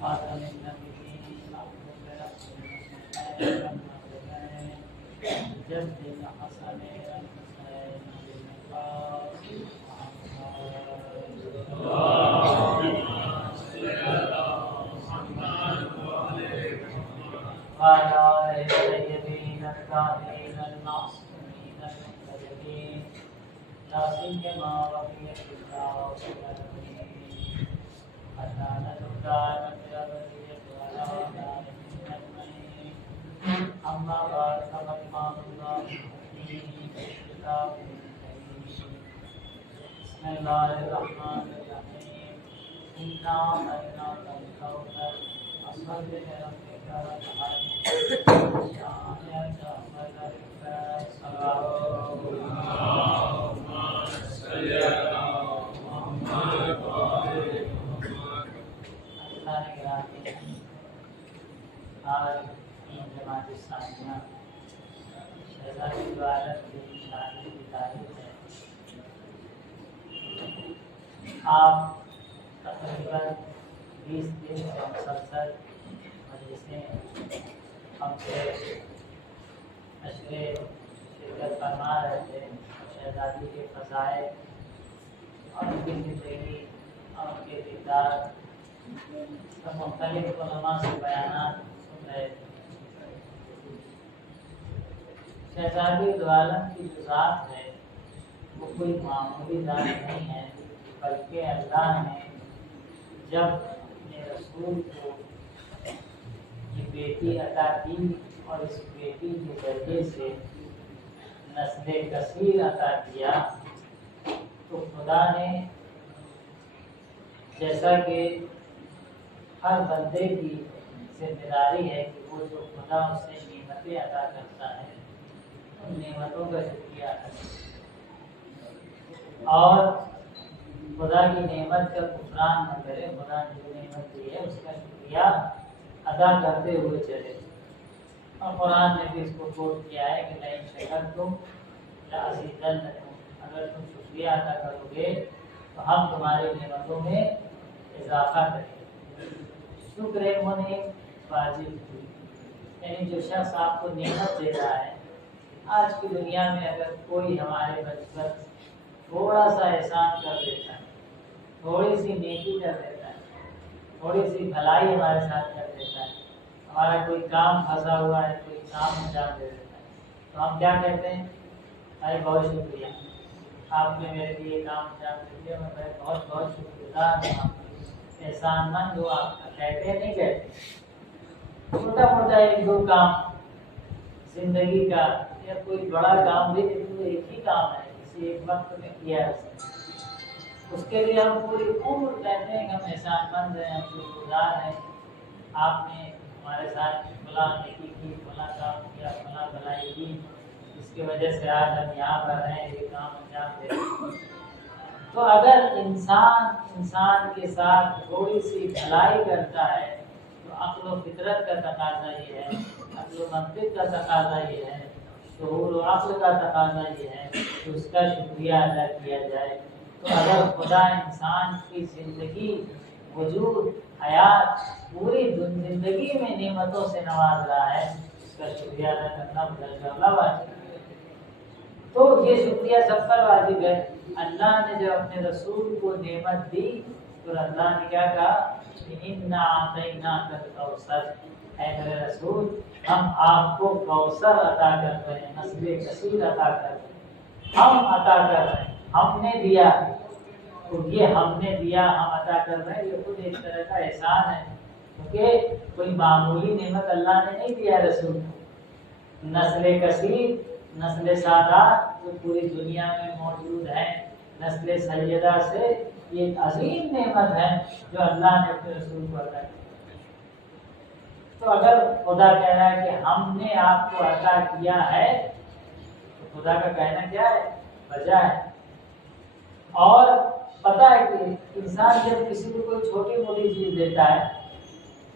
خاتم النبیین محبوب رسول جد الحسن الحسین بن قاسم وعلى آله الطيبين الطاهرين المعصومين المهتدين لا سيما وفي الكتاب والأمين حتى نزداد بالأبدية وعلى آله أجمعين أما بعد فقد قال الله في كتابه الكريم بسم الله الرحمن الرحيم إنا أعطيناك الكوثر فصل لربك وانحر شانئك فذكر اللهم صل على محمد وآل محمد. آج جماعت ثانیہ شہزادی عالم کی شادی کی تاریخ ہے. آپ تقریباً 20 دن سے مسلسل مجلسیں ہم سے نشر شرکت فرما رہے تھے. شہزادی کے فضائل اور ان کی زندگی اور ان کے کردار اور مختلف علماء سے بیانات سن رہے تھے. شہزادی دعالم کی جو ذات ہے وہ کوئی معمولی ذات نہیں ہے، بلکہ اللہ نے جب اپنے رسول کو یہ بیٹی عطا کی اور اس بیٹی کے ذریعے سے نسل کثیر عطا کیا، تو خدا نے جیسا کہ ہر بندے کی ذمہ داری ہے کہ وہ جو خدا اسے نعمتیں عطا کرتا ہے ان نعمتوں کا شکریہ ادا کرے اور خدا کی نعمت کا کفران نہ کرے. خدا نے جو نعمت دی ہے اس کا شکریہ ادا کرتے ہوئے چلے. اور قرآن نے بھی اس کو کوٹ کیا ہے کہ لئن شکرتم لأزیدنکم، اگر تم شکریہ ادا کرو گے تو ہم تمہاری نعمتوں میں اضافہ کریں گے. شکر منعم واجب ہوئی، یعنی جو شخص آپ کو نعمت دے رہا ہے. آج کی دنیا میں اگر کوئی ہمارے بچپن تھوڑا سا احسان کر دیتا ہے، تھوڑی سی نیکی کر دیتا ہے، تھوڑی سی بھلائی ہمارے ساتھ کر دیتا ہے، ہمارا کوئی کام پھنسا ہوا ہے کوئی کام انجام دے دیتا ہے، تو ہم کیا کہتے ہیں؟ ارے بہت شکریہ، آپ نے میرے لیے کام انجام دے دیا، میں بہت بہت شکر گزار ہوں، احسان مند ہو آپ کا. کہتے ہیں نہیں کہتے؟ چھوٹا موٹا ایک دو کام زندگی کا یا کوئی بڑا کام بھی لیکن وہ ایک ہی کام ہے، کسی ایک وقت میں کیا ہے اس کے لیے ہم پوری عمر کہتے ہیں کہ ہم احسان مند ہیں، ہم شکر گزار ہیں. آپ نے ہمارے ساتھ فلاں نیکی کی، فلاں کام کیا، فلاں بھلائی کی، اس کی وجہ سے آج ہم یہاں پر ہیں، یہ کام انجام دے رہے ہیں. تو اگر انسان کے ساتھ تھوڑی سی بھلائی کرتا ہے تو عقل و فطرت کا تقاضا یہ ہے، عقل و منطق کا تقاضا یہ ہے، شعور و عقل کا تقاضا یہ ہے کہ اس کا شکریہ ادا کیا جائے. تو اگر خدا انسان کی زندگی، وجود، حیات، پوری زندگی میں نعمتوں سے نواز رہا ہے، اس کا شکریہ ادا کرنا بدل واجب ہے. تو یہ شکریہ سب پر واجب ہے. اللہ نے جو اپنے رسول کو نعمت دی تو اللہ نے کیا کہا؟ اِنَّا أَعْطَيْنَاكَ الْكَوْثَرَ، اے میرے رسول ہم آپ کو کوثر عطا کر رہے ہیں، نسل کثیر عطا کر رہے ہیں، ہم عطا کر رہے ہیں، ہم نے دیا. تو یہ ہم نے دیا، ہم عطا کر رہے ہیں، یہ خود ایک طرح کا احسان ہے، کیونکہ کوئی معمولی نعمت اللہ نے نہیں دیا رسول کو. نسل کثیر، نسل سادات جو پوری دنیا میں موجود ہیں، نسل سیدہ سے یہ عظیم نعمت ہے جو اللہ نے اپنے رسول کو عطا کی. تو اگر خدا کہہ رہا ہے کہ ہم نے آپ کو عطا کیا ہے تو خدا کا کہنا کیا ہے؟ وجہ ہے. اور پتہ ہے کہ انسان جب کسی کو کوئی چھوٹی موٹی چیز دیتا ہے،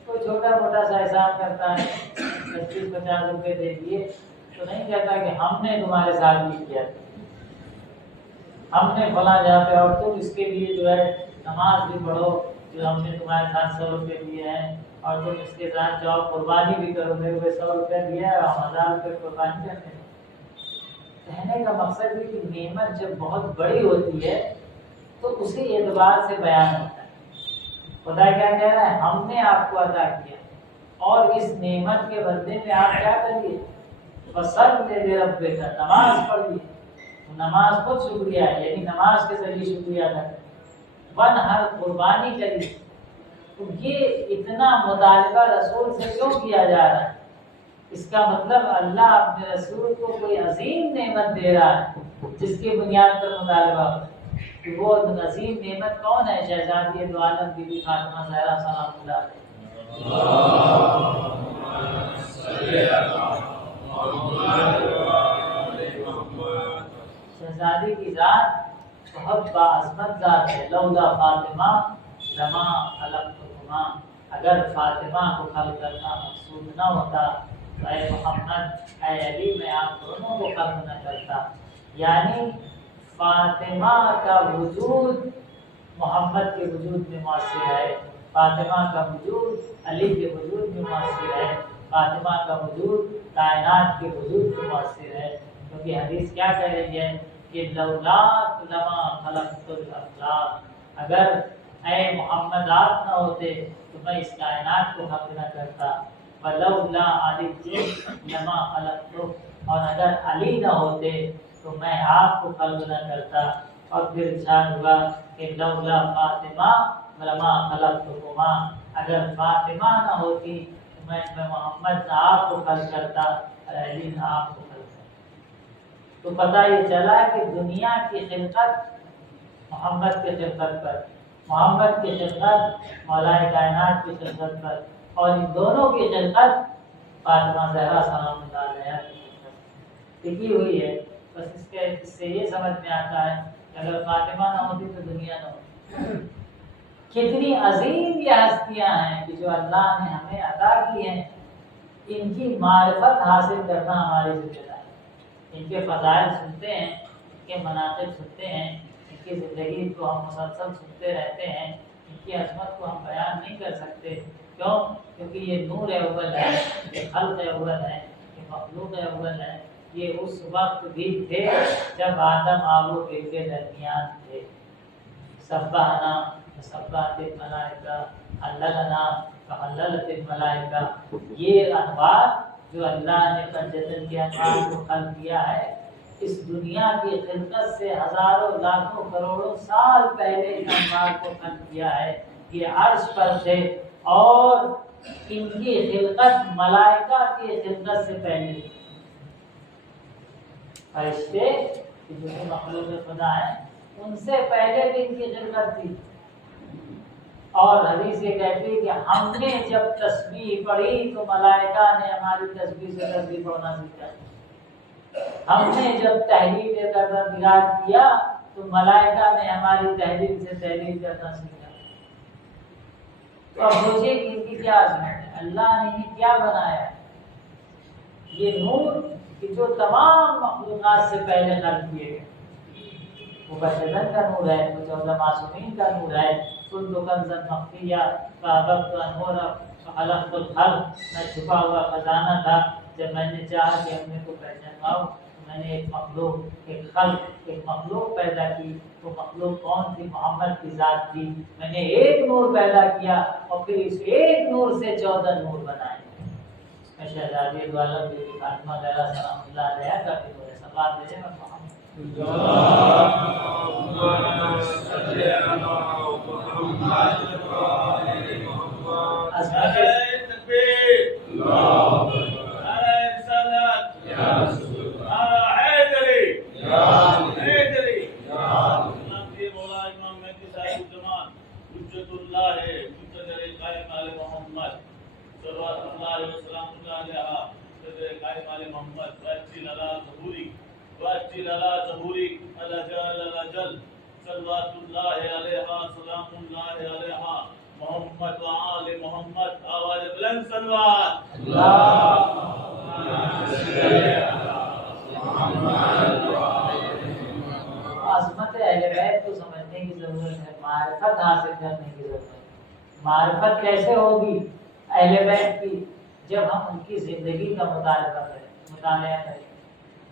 کوئی چھوٹا موٹا سا احسان کرتا ہے، 25-50 روپے دے دیے، تو نہیں کہتا کہ ہم نے تمہارے ساتھ بھی کیا، ہم نے فلاں جگہ پہ، اور تم اس کے لیے جو ہے نماز بھی پڑھو، جو ہم نے تمہارے ساتھ 100 روپے دیے ہیں اور تم اس کے ساتھ جاؤ قربانی بھی کرو، میرے کو 100 روپے دیا ہے اور 1000 روپے قربانی کرتے ہیں۔ کہنے کا مقصد یہ کہ نعمت جب بہت بڑی ہوتی ہے تو اسی اعتبار سے بیان ہوتا ہے۔ خدا کیا کہہ رہا ہے؟ ہم نے آپ کو عطا کیا اور اس نعمت کے بدلے میں آپ کیا کریے؟ فصل لے رب کا، نماز پڑھیے۔ نماز خود شکریہ ہے، یعنی نماز کے ذریعے شکریہ ادا کریں، ون ہر قربانی کریے۔ تو یہ اتنا مطالبہ رسول سے کیوں کیا جا رہا ہے؟ اس کا مطلب اللہ اپنے رسول کو کوئی عظیم نعمت دے رہا ہے جس کی بنیاد پر مطالبہ ہو کہ وہ عظیم نعمت کون ہے؟ شہزادی دو عالم بی بی فاطمہ زہرا سلام اللہ علیہ۔ شہزادی کی ذات بہت باعظمت ذات ہے۔ لولا فاطمہ لما خلقتکما، اگر فاطمہ کو خلق کرنا مقصود نہ ہوتا تو اے محمد، اے علی، میں آپ دونوں کو خلق نہ کرتا۔ یعنی فاطمہ کا وجود محمد کے وجود میں مؤثر ہے، فاطمہ کا وجود علی کے وجود میں مؤثر ہے، فاطمہ کا وجود کائنات کے وجود میں مؤثر ہے۔ کیونکہ حدیث کیا کہہ رہی ہے کہ لولاک لما خلقت الافلاک، اگر اے محمد آپ نہ ہوتے تو میں اس کائنات کو خلق نہ کرتا۔ ولولا علی لما خلقت، اور اگر علی نہ ہوتے تو میں آپ کو خلق نہ کرتا۔ اور پھر ارشاد ہوا کہ لولا فاطمہ لما خلقتکما، اگر فاطمہ نہ ہوتی تو میں محمد نہ آپ کو خلق کرتا اور علی نہ آپ کو خلق کرتا۔ تو پتہ یہ چلا کہ دنیا کی خلقت محمد کی خلقت پر، محمد کی خلقت مولا کائنات کی خلقت پر، اور ان دونوں کی خلقت فاطمہ زہرا سلام اللہ علیہا کی خلقت ٹکی ہوئی ہے۔ بس اس سے یہ سمجھ میں آتا ہے کہ اگر فاطمہ نہ ہوتی تو دنیا نہ ہوتی۔ کتنی عظیم یہ ہستیاں ہیں کہ جو اللہ نے ہمیں عطا کی ہیں، ان کی معرفت حاصل کرنا ہماری ذمہ داری۔ ان کے فضائل سنتے ہیں، ان کے مناقب سنتے ہیں، ان کی زندگی کو ہم مسلسل سنتے رہتے ہیں، ان کی عظمت کو ہم بیان نہیں کر سکتے۔ کیوں؟ کیونکہ یہ نور اول ہے، یہ خلق اول ہے، یہ مخلوق اول ہے۔ یہ اس وقت بھی تھے جب آدم آب و گل کے درمیان تھے۔ سبحنا سبحت الملائکہ، حللنا فحللت الملائکہ، یہ انوار جو اللہ نے پنجتن کے انوار کو خلق کیا ہے، اس دنیا کی خلقت سے ہزاروں لاکھوں کروڑوں سال پہلے ان انوار کو خلق کیا ہے۔ یہ عرش پر تھے اور ان کی خلقت ملائکہ کی خلقت سے پہلے تھی۔ فرشتے جو مخلوق خدا ہیں ان سے پہلے بھی ان کی خلقت تھی۔ اور حدیث یہ کہتی ہے کہ ہم نے جب تسبیح پڑھی تو ملائکہ نے ہماری تسبیح سے تسبیح پڑھنا سیکھا۔ ہم نے جب تحلیل تکبیر کیا تو ملائکہ نے ہماری تحلیل سے تحلیل کرنا سیکھا۔ تو اب سوچیے کہ ان کی کیا عظمت ہے، اللہ نے انہیں کیا بنایا ہے۔ یہ نور کہ جو تمام مخلوقات سے پہلے خلق کیے گئے، وہ بشردن کا نور ہے، وہ 14 معصومین کا نور ہے۔ كنت كنزا مخفيا فأحببت أن أعرف فخلقت الخلق، میں چھپا ہوا خزانہ تھا، جب میں نے چاہا کہ اپنے کو پہچان پاؤں تو میں نے ایک مخلوق پیدا کی۔ وہ مخلوق کون تھی؟ محمد کی ذات تھی۔ میں نے ایک نور پیدا کیا اور پھر اس ایک نور سے 14 نور بنائے۔ میں شہزادی دو عالم بی بی فاطمہ زہرا سلام اللہ علیہا کا بھی ہے سلام دے میں محمد محمد و آل محمد، آواز بلند صلوات عظمت اہل بیت کو سمجھنے کی ضرورت ہے، معرفت حاصل کرنے کی ضرورت ہے۔ معرفت کیسے ہوگی اہل بیت کی؟ جب ہم ان کی زندگی کا مطالعہ کریں،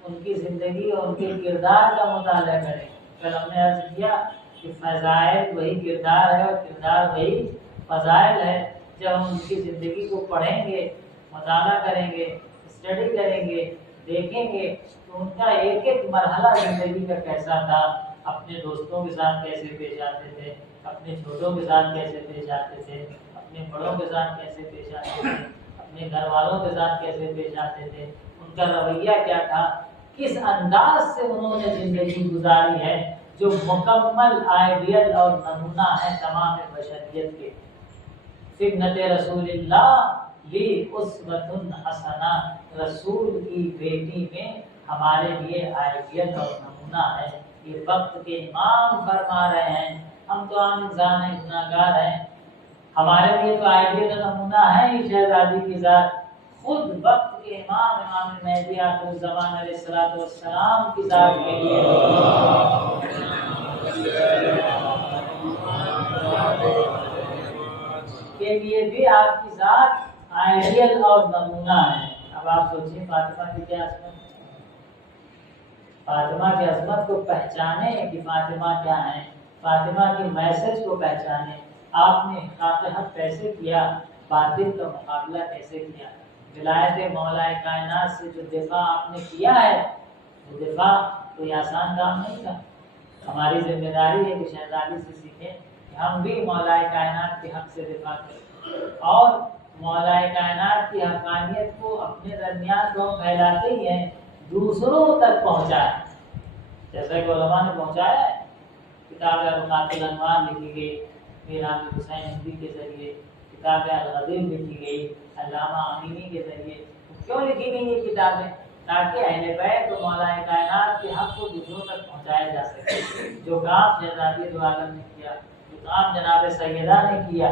ان کی زندگی اور ان کے کردار کا مطالعہ کریں۔ کل ہم نے عرض کیا کہ فضائل وہی کردار ہے اور کردار وہی فضائل ہے۔ جب ہم ان کی زندگی کو پڑھیں گے، مطالعہ کریں گے، اسٹڈی کریں گے، دیکھیں گے تو ان کا ایک ایک مرحلہ زندگی کا کیسا تھا، اپنے دوستوں کے ساتھ کیسے پیش آتے تھے، اپنے چھوٹوں کے ساتھ کیسے پیش آتے تھے، اپنے بڑوں کے ساتھ کیسے پیش آتے تھے، اپنے گھر والوں کے ساتھ کیسے پیش آتے تھے، ان کا رویہ کیا تھا، کس انداز سے انہوں نے زندگی گزاری ہے، جو مکمل آئیڈیل اور نمونہ ہے تمام بشریت کے۔ سنت رسول اللہ لی اسوۃ حسنہ، رسول کی بیٹی میں ہمارے لیے آئیڈیل اور نمونہ ہے۔ یہ وقت کے امام فرما رہے ہیں، ہم تو عام انسان ہیں، گناہ گار ہیں، ہمارے لیے تو آئیڈیل اور نمونہ ہے ہی شہزادی کی ذات۔ خود وقت کے امام مہدی آخر الزمان علیہ الصلوۃ والسلام کی ذات کے لیے بھی آپ کی ذات آئیڈیل اور نمونہ ہے۔ اب آپ سوچیں فاطمہ کی کیا عظمت، فاطمہ کی عظمت کو پہچانے کہ فاطمہ کیا ہے، فاطمہ کے میسج کو پہچانے۔ آپ نے خاک حق کیسے کیا، باطل کا مقابلہ کیسے کیا، ولایت مولا کائنات سے جو دفاع آپ نے کیا ہے، وہ دفاع کوئی آسان کام نہیں تھا۔ ہماری ذمہ داری ہے کہ شہزادی سے سیکھیں کہ ہم بھی مولا کائنات کے حق سے دفاع کریں اور مولا کائنات کی حقانیت کو اپنے درمیان تو پھیلاتے ہی ہیں، دوسروں تک پہنچائیں، جیسا کہ علماء نے پہنچایا ہے۔ کتاب رفعت الانوار لکھی گئی میر حامد حسین ہندی کے ذریعے، کتاب الغدیر لکھی گئی علامہ امینی کے ذریعے۔ کیوں لکھی گئی یہ کتابیں؟ تاکہ اہل بیت و مولا کائنات کے حق کو دوسروں تک پہنچایا جا سکے۔ جو کام شہزادی دو عالم نے کیا، جو کام جناب سیدہ نے کیا،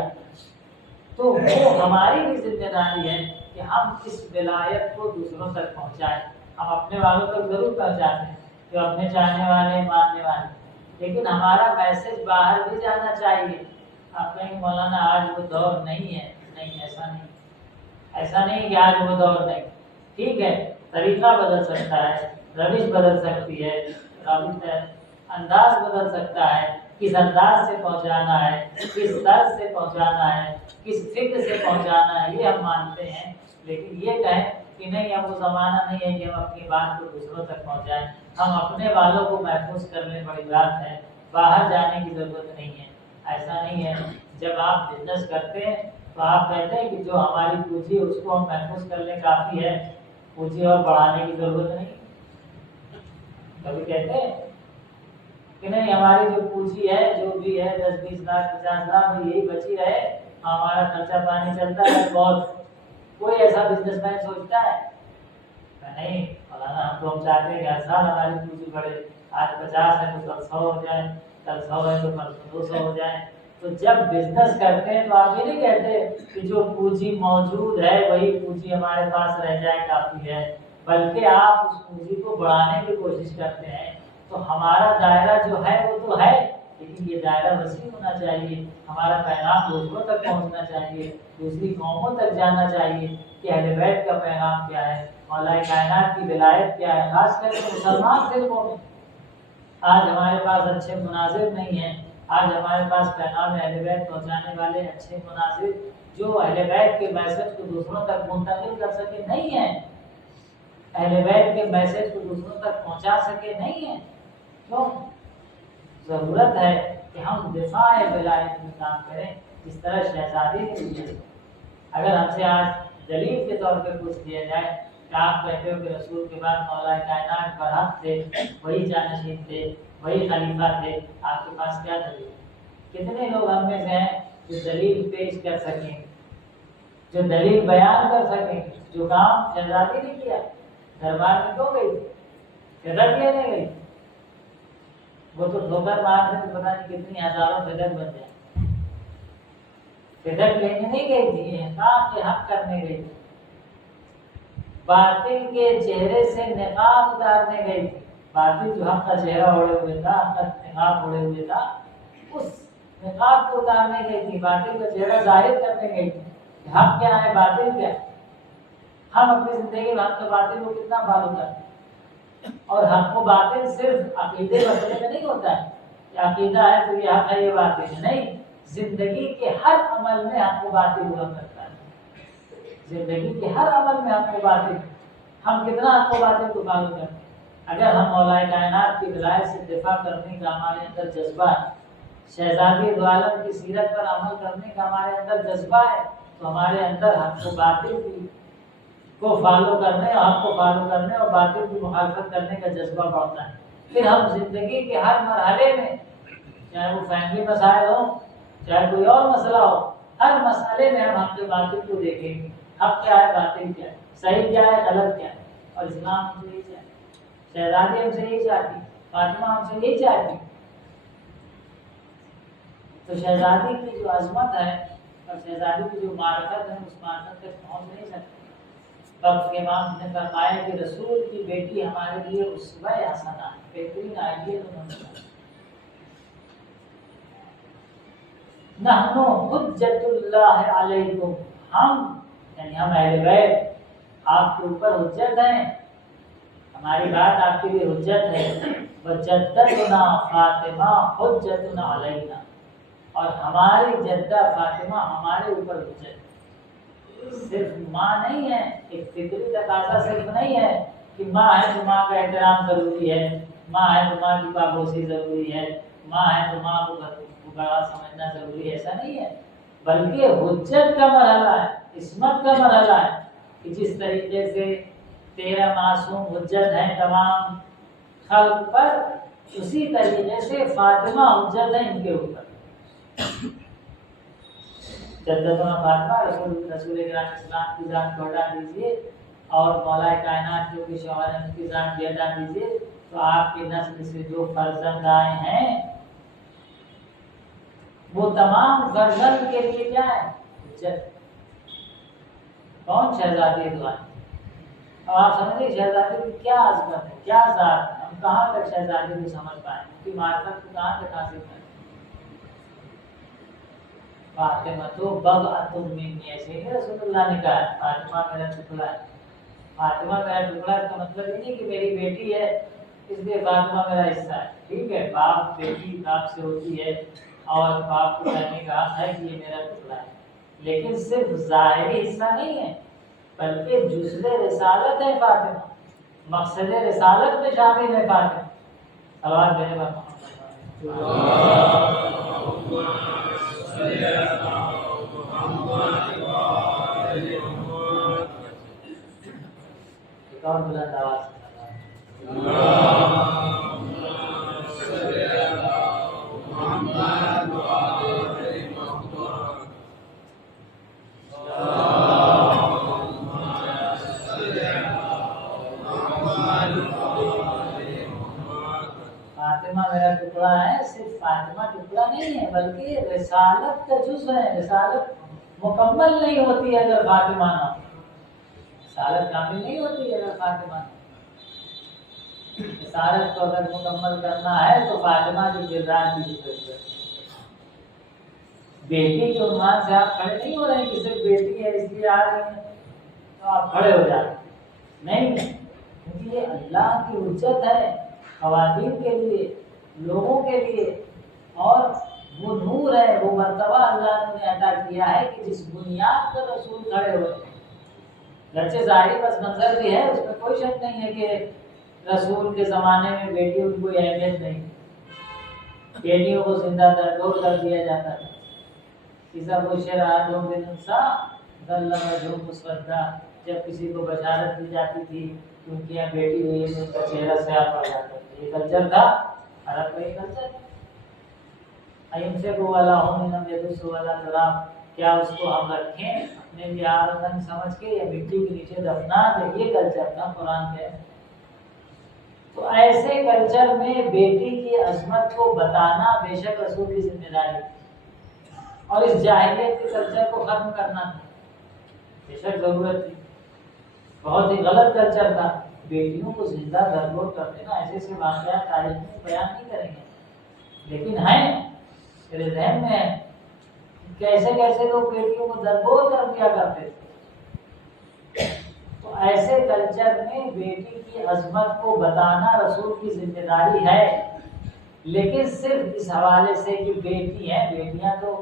تو وہ ہماری بھی ذمہ داری ہے کہ ہم اس ولایت کو دوسروں تک پہنچائیں۔ ہم اپنے والوں تک ضرور پہنچاتے ہیں، جو اپنے چاہنے والے ماننے والے، لیکن ہمارا میسج باہر بھی جانا چاہیے۔ آپ کہیں مولانا آج وہ دور نہیں ہے، نہیں، ایسا نہیں کہ آج وہ دور نہیں، ٹھیک ہے، طریقہ بدل سکتا ہے، روش بدل سکتی ہے، انداز بدل سکتا ہے، کس انداز سے پہنچانا ہے، کس طرز سے پہنچانا ہے، کس فکر سے پہنچانا ہے، یہ ہم مانتے ہیں۔ لیکن یہ کہیں کہ نہیں، اب وہ زمانہ نہیں ہے کہ ہم اپنی بات کو دوسروں تک پہنچائیں، ہم اپنے والوں کو محفوظ کر لیں، بڑی بات ہے، باہر جانے کی ضرورت نہیں ہے۔ ایسا نہیں ہے، جب آپ بزنس کرتے ہیں تو آپ کہتے ہیں کہ جو ہماری پونجی اس کو ہم محفوظ کر لیں کافی ہے، پونجی اور بڑھانے کی ضرورت نہیں۔ کبھی کہتے ہیں کہ نہیں، ہماری جو پونجی ہے، جو بھی ہے 10 20 لاکھ 50 لاکھ یہی بچی رہے، ہمارا خرچہ پانی چلتا ہے بہت۔ کوئی ایسا بزنس مین سوچتا ہے؟ نہیں مولانا، ہم تو ہم چاہتے ہیں کہ ہر سال ہماری پونجی بڑھے، آج 50 ہے تو کل 100 ہو جائے، کل 100 ہے تو پرسوں 200 ہو جائے۔ تو جب بزنس کرتے ہیں تو آپ یہ نہیں کہتے کہ جو پونجی موجود ہے وہی پونجی ہمارے پاس رہ جائے کافی ہے، بلکہ آپ اس پونجی کو بڑھانے کی کوشش کرتے ہیں۔ تو ہمارا دائرہ جو ہے وہ تو ہے، لیکن یہ دائرہ وسیع ہونا چاہیے، ہمارا پیغام دوسروں تک پہنچنا چاہیے، دوسری قوموں تک جانا چاہیے کہ اہل بیت کا پیغام کیا ہے، مولا کائنات کی ولایت کیا ہے، خاص کر کے مسلمان فرقوں میں۔ آج ہمارے پاس اچھے مناظر نہیں ہیں، آج ہمارے پاس پیغام اہل بیت پہنچانے والے اچھے مناظر جو اہل بیت کے میسج کو دوسروں تک منتقل کر سکے نہیں ہیں، اہل بیت کے میسج کو دوسروں تک پہنچا سکے نہیں ہیں۔ کیوں؟ ضرورت ہے کہ ہم دفاع ولایت میں کام کریں، جس طرح شہزادی نے کیا۔ اگر ہم سے آج دلیل کے طور پہ پوچھ دیا جائے کہ آپ کہتے ہو کہ رسول کے بعد مولا کائنات برحق تھے، وہی جانشین تھے، وہی خلیفہ تھے، آپ کے پاس کیا دلیل؟ کتنے لوگ ہم میں سے ہیں جو دلیل پیش کر سکیں، جو دلیل بیان کر سکیں؟ جو کام شہزادی نے کیا، دربار میں کیوں گئی؟ فدق لینے گئی؟ وہ تو ٹھوکر مارنے سے پتہ نہیں کتنی ہزاروں فدق بن جائے۔ فدق لینے نہیں گئی تھی، احکام کے حق کرنے گئی تھی، باطل کے چہرے سے نقاب اتارنے گئی تھی۔ باطل جو حق کا چہرہ اوڑے ہوئے تھا، حق کا نقاب اوڑے ہوئے تھا، اس نقاب کو اتارنے گئی تھی، باطل کا چہرہ ظاہر کرنے گئی تھی کہ حق کیا ہے باطل کیا ہے۔ ہم اپنی زندگی میں حق و باطل کو کتنا فالو کرتے ہیں، اور حق و باطل صرف عقیدے مسئلے میں نہیں ہوتا ہے کہ عقیدہ ہے تو یہ حق ہے یہ باطل ہے، نہیں، زندگی کے ہر عمل میں حق و باطل ہوا کرتا ہے، زندگی کے ہر عمل میں حق و باطل۔ ہم کتنا حق و باطل کو فالو کرتے ہیں؟ اگر ہم مولا کائنات کی ولایت سے دفاع کرنے کا ہمارے اندر جذبہ ہے، شہزادی دو عالم کی سیرت پر عمل کرنے کا ہمارے اندر جذبہ ہے، تو ہمارے اندر حق و باطل کو فالو کرنے اور حق کو فالو کرنے اور باطل کی مخالفت کرنے کا جذبہ بڑھتا ہے۔ پھر ہم زندگی کے ہر مرحلے میں، چاہے وہ فیملی مسائل ہوں، چاہے کوئی اور مسئلہ ہو، ہر مسئلے میں ہم حق باطل کو دیکھیں گے، حق کیا ہے باطل کیا ہے، صحیح کیا ہے غلط کیا ہے، اور اسلام ہم سے یہی چاہتا ہے، شہزادی ہم سے یہی چاہتی، فاطمہ ہم سے یہی چاہتی۔ تو شہزادی کی جو عظمت ہے اور شہزادی کی جو معرفت ہے، اس معرفت تک پہنچ نہیں سکتی۔ وقت کے امام نے فرمایا کہ رسول کی بیٹی ہمارے لیے اسوہ حسنہ ہے، بہترین آئیڈیل انہوں نے۔ نحن حجت اللہ علیکم، ہم یعنی ہم اہل بیت آپ کے اوپر حجت ہیں، ہماری بات آپ کے لیے حجت ہے۔ وجدتنا فاطمہ حجت علینا، اور ہماری جدہ فاطمہ ہمارے اوپر حجت ہے۔ صرف ماں نہیں ہے، ایک فطری تقاضا صرف نہیں ہے کہ ماں ہے تو ماں کا احترام ضروری ہے، ماں ہے تو ماں کی پابوسی ضروری ہے، ماں ہے تو ماں کو بڑا سمجھنا ضروری ہے، ایسا نہیں ہے، بلکہ حجت کا مرحلہ ہے، عصمت کا مرحلہ ہے کہ جس طریقے سے تیرا معصوم حجت ہے تمام خلق پر، اسی طریقے سے فاطمہ حجت ہے ان کے اوپر۔ جدتنا فاطمہ رسول اکرم اسلام کی ذات کو ہٹا دیجیے اور مولا کائنات جو کہ شوہر ہیں ان کی ذات بھی ہٹا دیجیے، تو آپ کی نسل سے جو فرزند آئے ہیں وہ تمام فرزند کے لیے کیا ہے؟ حجت۔ کون؟ شہزادی دو عالم۔ اب آپ سمجھیں شہزادی کی کیا عظمت ہے، کیا ذات ہے، ہم کہاں تک شہزادی کو سمجھ پائیں، ان کی معرفت کو کہاں تک حاصل کریں۔ فاطمہ تو بضعۃ منی، ایسے ہی رسول اللہ نے کہا فاطمہ میرا ٹکڑا ہے۔ فاطمہ میرا ٹکڑا، اس کا مطلب یہ نہیں کہ میری بیٹی ہے اس لیے فاطمہ میرا حصہ ہے، ٹھیک ہے، باپ بیٹی باپ سے ہوتی ہے اور باپ کو کہنے کا حق ہے کہ یہ میرا ٹکڑا ہے، لیکن صرف ظاہری حصہ نہیں ہے بلکہ جزء رسالت ہے فاطمہ، مقصد رسالت میں شامل ہے فاطمہ۔ صلوات میرے پر اور بلند آواز فاطمہ میرا ٹکڑا ہے، صرف فاطمہ ٹکڑا نہیں ہے بلکہ رسالت کا جزء ہے۔ رسالت مکمل نہیں ہوتی اگر فاطمہ نہ ہو، رسالت کامل نہیں ہوتی اگر فاطمہ نہ ہو۔ رسالت کو اگر مکمل کرنا ہے تو فاطمہ کی کردار کی ضرورت ہے۔ بیٹی کے عنوان سے آپ کھڑے نہیں ہو رہے ہیں کہ صرف بیٹی ہے اس لیے آ رہی ہیں تو آپ کھڑے ہو جائیں، نہیں، کیونکہ یہ اللہ کی حجت ہے خواتین کے لیے، لوگوں کے لیے، اور وہ نور ہے، وہ مرتبہ اللہ نے عطا کیا ہے کہ جس بنیاد پر رسول کھڑے ہوئے، گرچہ ظاہری پس منظر بھی ہے، اس میں کوئی شک نہیں ہے کہ رسول کے زمانے میں بیٹیوں کی کوئی اہمیت نہیں، بیٹیوں کو زندہ دور کر دیا جاتا تھا۔ کسا بشرا بالانثى ظل وجهه مسودا، جب کسی کو بشارت دی جاتی تھی کہ ان کی یہاں بیٹی ہوئی ہے تو اس کا چہرہ سیاہ پڑ جاتا تھا۔ یہ کلچر تھا، عرب کا یہ کلچر۔ اِنْفِقُوا وَلَا هُمْ مِنْ يَدُسُّ وَلَا تُرَابٍ، کیا اس کو ہم رکھیں اپنے لیے آرزن سمجھ کے یا مٹی کے نیچے دفنا دیں، یہ کلچر تھا قرآن کے۔ تو ایسے کلچر میں بیٹی کی عظمت کو بتانا بے شک رسول کی ذمہ داری تھی، اور اس جاہلیت کے کلچر کو ختم کرنا تھا، بے شک ضرورت تھی، بہت ہی غلط کلچر تھا۔ بیٹیوں کو زندہ درگور کر دینا، ایسے ایسے واقعات تاریخ میں بیان نہیں کریں گے، لیکن ہیں میرے ذہن میں ہے کیسے کیسے لوگ بیٹیوں کو دربودر کیا کرتے تھے. تو ایسے کلچر میں بیٹی کی عظمت کو بتانا رسول کی ذمہ داری ہے، لیکن صرف اس حوالے سے کہ بیٹی ہے. بیٹیاں تو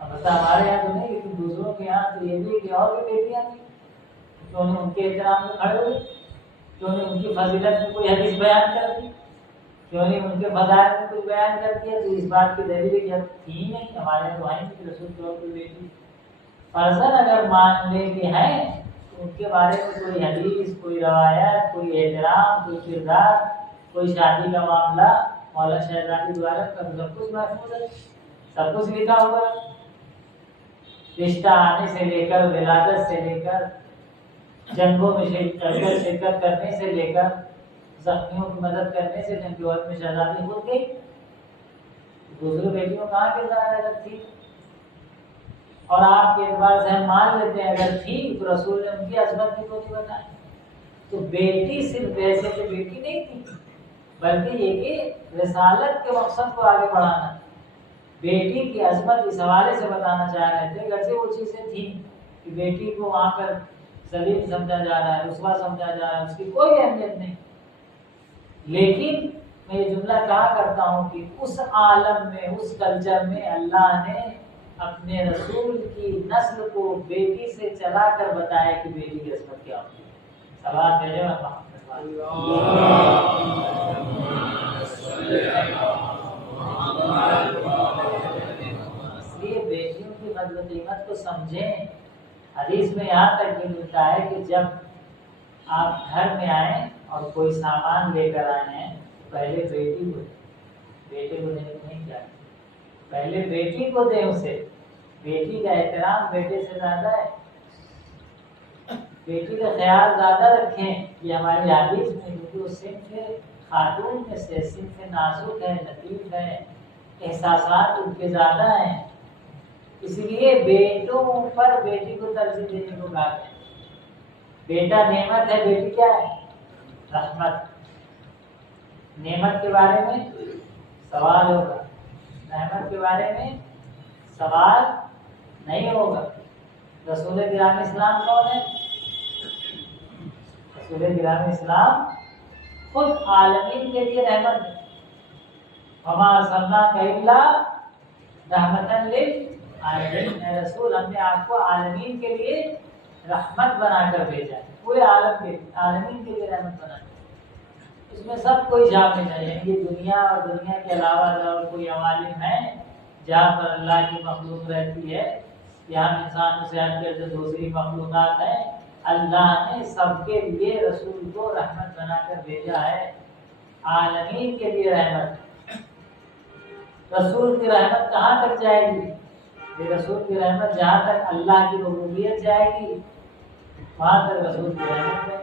ہمارے یہاں تو نہیں، لیکن دوسروں کے یہاں تو یہ بھی کہ اور بھی بیٹیاں تھیں، کیوں نے ان کے احترام میں کھڑے ہوئے، کیوں نے ان کی فضیلت میں کوئی حدیث بیان کر دی، کیوں نہیں ان کے فضائل میں کچھ بیان کر دیا. تو اس بات کی دلیل ہے کہ اب تھی نہیں، ہمارے تو ہیں کہ رسول کی اور کوئی بیٹی فرضاً اگر مان لیں کہ ہیں تو ان کے بارے میں کوئی حدیث، کوئی روایت، کوئی احترام، کوئی کردار، کوئی شادی کا معاملہ مولا شہزادی دوارا کا سب کچھ محفوظ ہے، سب کچھ لکھا ہوا ہے. رشتہ آنے سے لے کر، ولادت سے لے کر، جنگوں میں شرکت کرنے سے لے کر، زخمیوں کی مدد کرنے سے جنگ کی وقت میں شہزادی خود گئی. دوسرے بیٹیوں کہاں کردار عدد تھی؟ اور آپ کے اعتبار سے ہم مان لیتے ہیں اگر تھی تو رسول نے ان کی عظمت بھی تو نہیں بتائی. تو بیٹی صرف ویسے سے بیٹی نہیں تھی، بلکہ یہ کہ رسالت کے مقصد کو آگے بڑھانا، بیٹی کی عظمت اس حوالے سے بتانا چاہ رہے تھے. اگرچہ وہ چیزیں تھیں کہ بیٹی کو وہاں پر ذلیل سمجھا جا رہا ہے، رسوا سمجھا جا رہا ہے، اس کی کوئی اہمیت نہیں، لیکن میں یہ جملہ کہا کرتا ہوں کہ اس عالم میں، اس کلچر میں اللہ نے اپنے رسول کی نسل کو بیٹی سے چلا کر بتایا کہ بیٹی کی عظمت کیا ہوتی ہے. سوال میرے اس لیے بیٹیوں کی قدر و قیمت کو سمجھیں. حدیث میں یہاں تک بھی ملتا ہے کہ جب آپ گھر میں آئیں اور کوئی سامان لے کر آئے ہیں تو پہلے بیٹی کو دیں، بیٹے کو دینے کو نہیں چاہیے، پہلے بیٹی کو دیں. اسے بیٹی کا احترام بیٹے سے زیادہ ہے، بیٹی کا خیال زیادہ رکھیں. یہ ہماری حدیث میں، کیونکہ وہ صنف خاتون میں سے صنف نازک ہے، لطیف ہے، احساسات ان کے زیادہ ہیں، اس لیے بیٹوں پر بیٹی کو ترجیح دینے کو کہا ہے. بیٹا نعمت ہے، بیٹی کیا ہے؟ رحمت. نعمت کے بارے میں سوال ہوگا، رحمت کے بارے میں سوال نہیں ہوگا. رسول گرامی اسلام کون ہے؟ رسول گرامی اسلام خود عالمین کے لیے رحمت ہے. وما ارسلناک الا رحمتا للعالمین. اے رسول، ہم نے آپ کو عالمین کے لیے رحمت بنا کر بھیجا ہے، پورے عالم کے عالمین کے لیے رحمت بنا کر. اس میں سب کوئی شامل ہے، یعنی یہ دنیا اور دنیا کے علاوہ اور کوئی عوالم ہیں جہاں پر اللہ کی مخلوق رہتی ہے، یہاں انسانوں سے ہٹ کر جو دوسری مخلوقات ہیں، اللہ نے سب کے لیے رسول کو رحمت بنا کر بھیجا ہے، عالمین کے لیے رحمت. رسول کی رحمت کہاں تک جائے گی؟ یہ رسول کی رحمت جہاں تک اللہ کی ربوبیت جائے گی وہاں تک رسول کی رحمت ہے.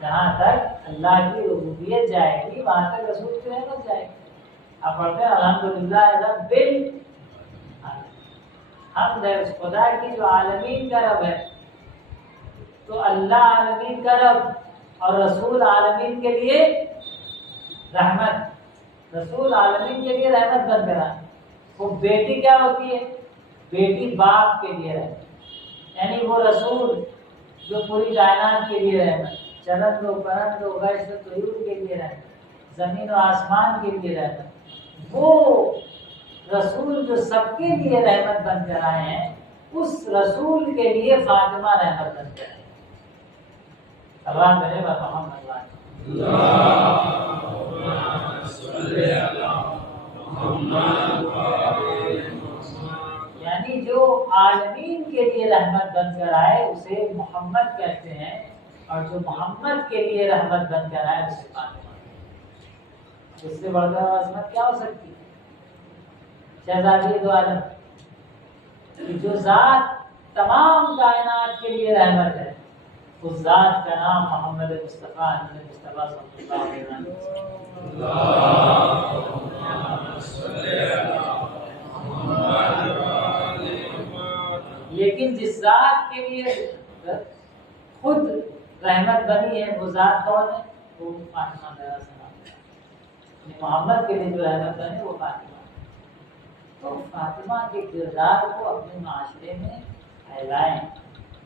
جہاں تک اللہ کی ربوبیت جائے گی وہاں تک رسول کی رحمت جائے گی. آپ پڑھتے ہیں الحمدللہ رب العالمین، حمد ہے اس خدا کی جو عالمین کا رب ہے. تو اللہ عالمین کا رب اور رسول عالمین کے لیے رحمت، رسول عالمین کے لیے رحمت بن کر آئے. وہ بیٹی کیا ہوتی ہے؟ بیٹی باپ کے لیے رحمت، یعنی وہ رسول جو پوری کائنات کے لیے رحمت، چرند و پرند و غیث و طیور کے لیے رحمت، زمین و آسمان کے لیے رحمت. وہ رسول جو سب کے لیے رحمت بن کر آئے ہیں، اس رسول کے لیے فاطمہ رحمت بن کر آئے. اللہ میرے محمد یعنی جو عالمین کے لیے رحمت بن کر آئے اسے محمد کہتے ہیں، اور جو محمد کے لیے رحمت بن کر آئے اسے فاطمہ. اس سے بڑھ کر عظمت کیا ہو سکتی ہے؟ شہزادی دو عالم جو ذات تمام کائنات کے لیے رحمت ہے، اس ذات کا نام محمد مصطفیٰ مصطفیٰ صلی اللہ علیہ وسلم. لیکن جس ذات کے لیے خود رحمت بنی ہے وہ ذات کون ہے؟ وہ فاطمہ زہرا. محمد کے لیے جو رحمت بنے وہ فاطمہ. تو فاطمہ کے کردار کو اپنے معاشرے میں پھیلائیں.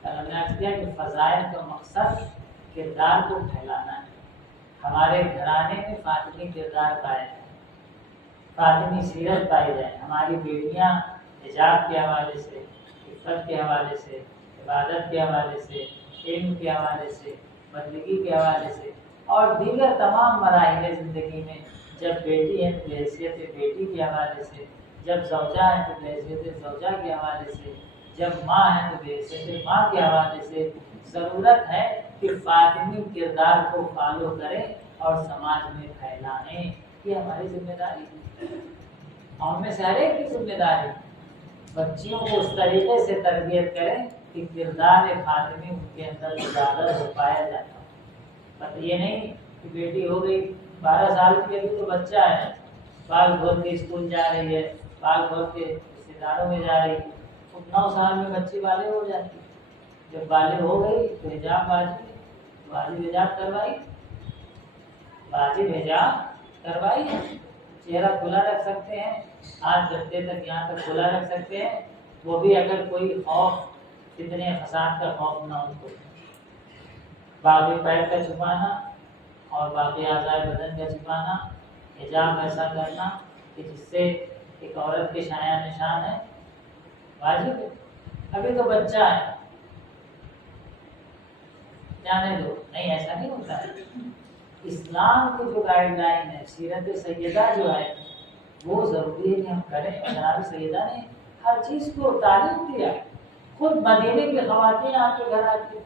ہم نے عرض کیا کہ فضائل کا مقصد کردار کو پھیلانا ہے. ہمارے گھرانے میں فاطمی کردار پائے جائیں، فاطمی سیرت پائی جائے. ہماری بیٹیاں حجاب کے حوالے سے، عفت کے حوالے سے، عبادت کے حوالے سے، علم کے حوالے سے، بندگی کے حوالے سے اور دیگر تمام مراحل زندگی میں جب بیٹی ہے تو بحیثیت بیٹی کے حوالے سے، جب زوجہ ہے تو بحیثیت زوجہ کے حوالے سے، جب ماں ہے تو بحیثیت ماں کے حوالے سے ضرورت ہے کہ فاطمی کردار کو فالو کریں اور سماج میں پھیلائیں. یہ ہماری ذمہ داری ہے، ہم میں سے ہر ایک کی ذمہ داری. بچیوں کو اس طریقے سے تربیت کریں کہ کردار فاطمی ان کے اندر اجاگر ہو پایا جاتا. بس یہ نہیں کہ بیٹی ہو گئی 12 سال کی ابھی تو بچہ ہے، بال کھول کے اسکول جا رہی ہے، بال کھول کے رشتے داروں میں جا رہی ہے. 9 سال میں بچی بالغ ہو جاتی ہے. جب بالغ ہو گئی تو حجاب واجب حجاب کروائی، واجب حجاب کروائی. چہرہ کھلا رکھ سکتے ہیں، ہاتھ گھٹنے تک یہاں تک کھلا رکھ سکتے ہیں، وہ بھی اگر کوئی خوف فتنے فساد کا خوف نہ ہو تو. باقی پیر کا چھپانا اور باقی اعضاء بدن کا چھپانا، حجاب ایسا کرنا کہ جس سے ایک عورت کے شایان نشان ہے، واجب ہے. ابھی تو بچہ ہے، جانے دو. نہیں، ایسا نہیں ہوتا ہے. اسلام کی جو گائیڈ لائن ہے، سیرت سیدہ جو ہے، وہ ضروری ہے کہ ہم کریں. جناب سیدہ نے ہر چیز کو تعلیم دیا. خود مدینے کی خواتین آپ کے گھر آتی،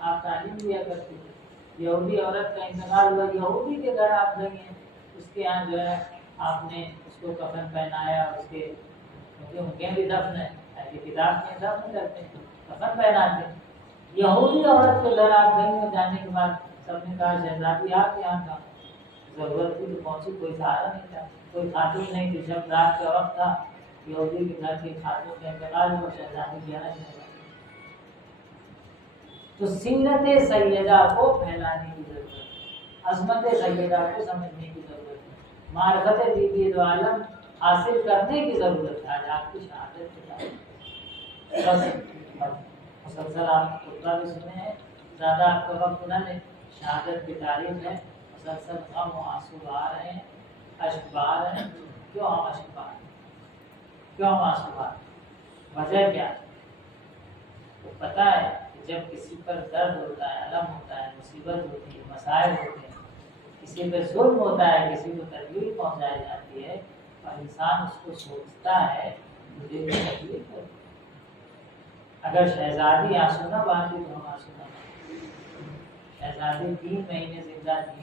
آپ تعلیم دیا کرتے تھے. یہودی عورت کا انتقال ہوا، یہودی کے گھر آپ گئی ہیں، اس کے یہاں جو ہے آپ نے اس کو کفن پہنایا، اس کے کیونکہ ان کے بھی دفن ہے، ایسی کتاب میں دفن کرتے ہیں، کفن پہناتے ہیں. یہودی عورت کے گھر آپ گئی ہیں، جانے کے بعد سب نے کہا شہزادی آپ یہاں کا. ضرورت تھی تو پہنچی، کوئی سہارا نہیں تھا، کوئی خاتون نہیں تھی. جب رات کا وقت تھا، یہودی کے گھر کی خاتون کا انتقال ہوا، شہزادی گہرا چلا. تو سیرت سیدہ کو پھیلانے کی ضرورت ہے، عظمت سیدہ کو سمجھنے کی ضرورت ہے، معرفت دید عالم حاصل کرنے کی ضرورت ہے. آج آپ کی شہادت کے بعد مسلسل آپ خطبہ بھی سنے ہیں، زیادہ آپ کا وقت نہ لیں. شہادت کی تاریخ ہے، مسلسل غم و آنسو بہا رہے ہیں، اشک بہا رہے ہیں. کیوں ہم اشک بہا رہے ہیں؟ کیوں ہم آنسو بہا رہے ہیں؟ وجہ کیا ہے؟ تو پتہ ہے کہ جب کسی پر درد ہوتا ہے، الم ہوتا ہے، مصیبت ہوتی ہے، مسائل ہوتے ہیں، کسی پہ ظلم ہوتا ہے، کسی کو تکلیف پہنچائی جاتی ہے، اور انسان اس کو سوچتا ہے مجھے بھی تکلیف ہوتی ہے. اگر شہزادی آنسو نہ بہاتی تو ہم آنسو نہ بہاتے. شہزادی 3 مہینے زندہ تھی،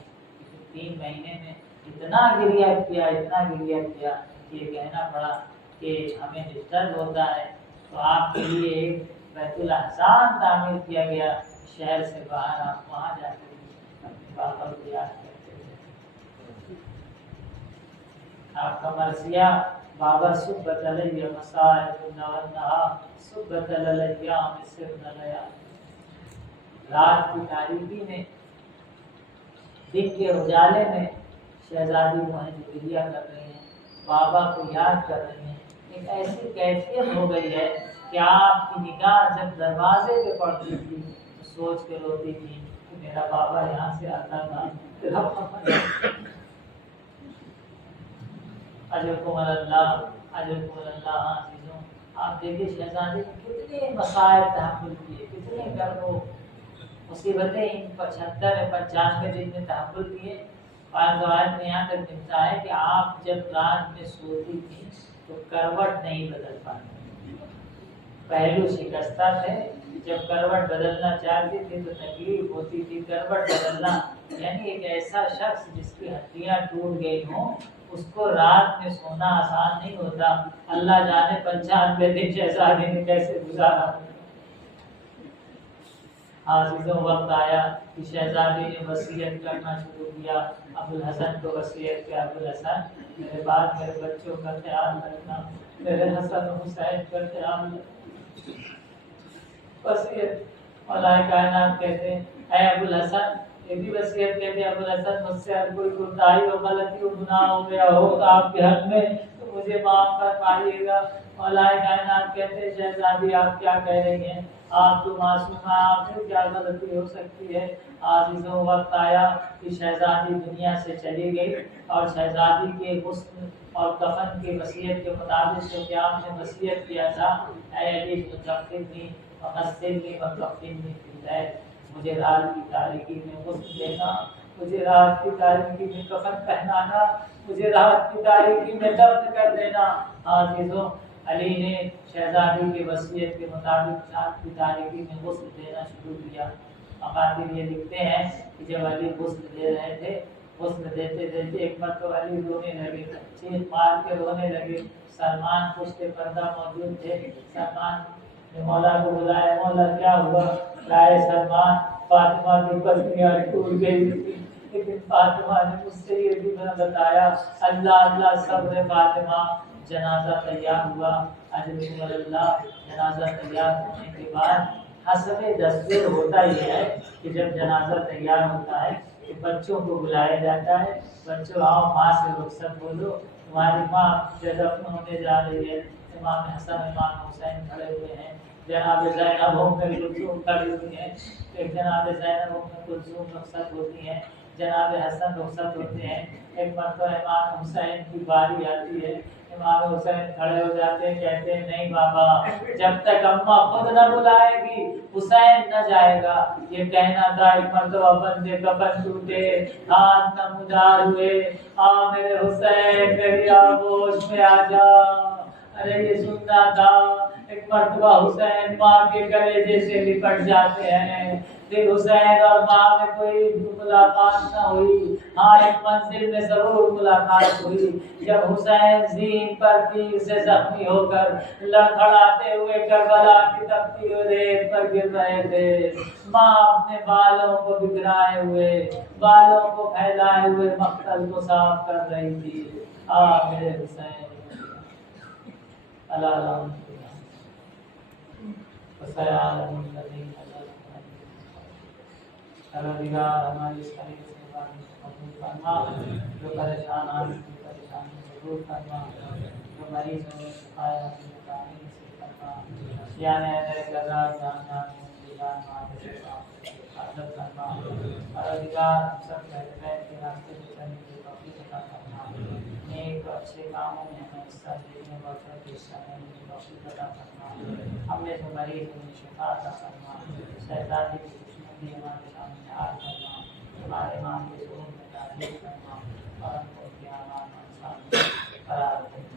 3 مہینے میں اتنا گریہ کیا، اتنا گریہ کیا کہ یہ کہنا پڑا کہ ہمیں ڈسٹرب ہوتا ہے. تو آپ کے لیے ایک بیت الاحسان تعمیر کیا گیا شہر سے باہر، آپ وہاں جا کے بابا کو یاد کرتے تھے. آپ کا مرثیہ بابا صبت علیہ مسائب النہا صبت الایام سرن لیا. رات کی تاریکی میں، دن کے اجالے میں شہزادی وہیں گریہ کر رہی ہیں، بابا کو یاد کر رہی ہیں. ایک ایسی کیفیت ہو گئی ہے کہ آپ کی نگاہ جب دروازے پہ پڑتی تھی تو سوچ کے روتی تھی کہ میرا بابا یہاں سے آتا تھا. اجرکم اللہ، اجرکم اللہ. عزیزوں، آپ دیکھیے شہزادی نے کتنے مسائل تحمل کیے، کتنے گرم و مصیبتیں ان 75-95 دن میں تحمل کیے. بعض روایت میں یہاں تک ملتا ہے کہ آپ جب رات میں سوتی تھی تو کروٹ نہیں بدل پاتی، پہلو شکستہ تھے. جب کروٹ بدلنا چاہتی تھی تو تکلیف ہوتی تھی. کروٹ بدلنا یعنی ایک ایسا شخص جس کی ہڈیاں ٹوٹ گئی ہوں، اس کو رات میں سونا آسان نہیں ہوتا. اللہ جانے 95 دن شہزادی نے کیسے گزارا. عزیزوں، وقت آیا کہ شہزادی نے وصیت کرنا شروع کیا. ابوالحسن کو وصیت کیا، ابوالحسن میرے بعد میرے بچوں کا خیال رکھنا، میرے حسن و حسین کا خیال رکھنا. وصیت. مولا کائنات کہتے ہیں اے ابوالحسن یہ بھی وصیت کہتے ہیں ابوالحسن مجھ سے اگر کوئی کوتاہی ہو غلطی ہو گناہ ہو گیا ہو تو آپ کے حق میں تو مجھے معاف فرمائیے گا۔ مولا کائنات کہتے ہیں شہزادی آپ کیا کہہ رہی ہیں، آپ تو معصوم ہیں، آپ سے کیا غلطی ہو سکتی ہے۔ عزیزوں وقت آیا کہ شہزادی دنیا سے چلی گئی اور شہزادی کے غسل اور کفن کی وصیت کے مطابق جو کہ آپ نے وصیت کیا تھا، اے علی مغفرنی وغسلنی وکفنی فی اللیل، مجھے رات کی تاریکی میں غسل دینا، مجھے رات کی تاریکی میں کفن پہنانا، مجھے رات کی تاریکی میں دفن کر دینا۔ عزیزوں علی نے شہزادی کی وصیت کے مطابق رات کی تاریکی میں غسل دینا شروع کیا۔ مقاتل یہ لکھتے ہیں کہ جب علی غسل دے رہے تھے، غسل دیتے دیتے ایک مرتبہ علی رونے لگے، چیخ مار کے رونے لگے۔ سلمان پشت پردہ موجود تھے، سلمان نے مولا کو بلایا، مولا کیا ہوا؟ لائے سلمان فاطمہ کی پسلیاں ٹوٹ گئی تھی، لیکن فاطمہ نے مجھ سے یہ بھی بتایا اللہ اللہ صبر فاطمہ، جنازہ تیار ہوا۔ اجر اللہ جنازہ تیار ہونے کے بعد حسب دستور ہوتا ہی ہے کہ جب جنازہ تیار ہوتا ہے کہ بچوں کو بلایا جاتا ہے، بچوں آؤ ماں سے رخصت بولو، تمہاری ماں دفن ہونے جا رہی ہے۔ امام حسن امام حسین کھڑے ہوئے ہیں، جناب زینب ام کلثوم کھڑی ہوئی ہیں، ایک جناب زینب ام کلثوم رخصت ہوتی ہیں، جناب حسن رخصت ہوتے ہیں۔ ایک مرتبہ امام حسین کی باری آتی ہے، امام حسین کھڑے ہو جاتے ہیں، کہتے ہیں نہیں بابا، جب تک اماں خود نہ بلائے گی حسین نہ جائے گا۔ یہ کہنا تھا ایک مرتبہ بندے کفن ٹوٹے، ہاتھ نمودار ہوئے، آ میرے حسین میری آغوش میں آ جا۔ ارے یہ سننا تھا۔ ایک مرتبہ حسین ماں کے گلے جیسے لپٹ جاتے ہیں، پھر حسین اور ماں میں کوئی ملاقات نہ ہوئی، ہاں ایک منزل میں ضرور ملاقات ہوئی جب حسین زین پر تیر سے زخمی ہو کر لڑکھڑاتے ہوئے کربلا کی تپتی ہوئی ریت پر گر رہے تھے۔ ماں اپنے بالوں کو بکھرائے ہوئے، بالوں کو پھیلائے ہوئے مقتل کو صاف کر رہی تھی۔ آ میرے حسین اللہ ہماری ساری قبول فرما، جو پریشان کی پریشانی دور فرما، جو مریض ہو شفایا نصیب فرما، یعنی میرے گزار جان جان حاضر فرما، پروردگار ہم سب خیر کے راستے پہ چلنے کی توفیق عطا فرما، نیک اچھے کاموں میں ہمیں حصہ دینے برکت کے حصہ لینے کی توفیق عطا فرما، ہم نے جو مریض انہیں شفا عطا فرما، شہزادی کی خوشنودی ہمارے سامنے حال فرما، ہمارے ماں کے ظلم میں تعریف فرما، اور ہم کو قیامت میں سامنے قرار دے۔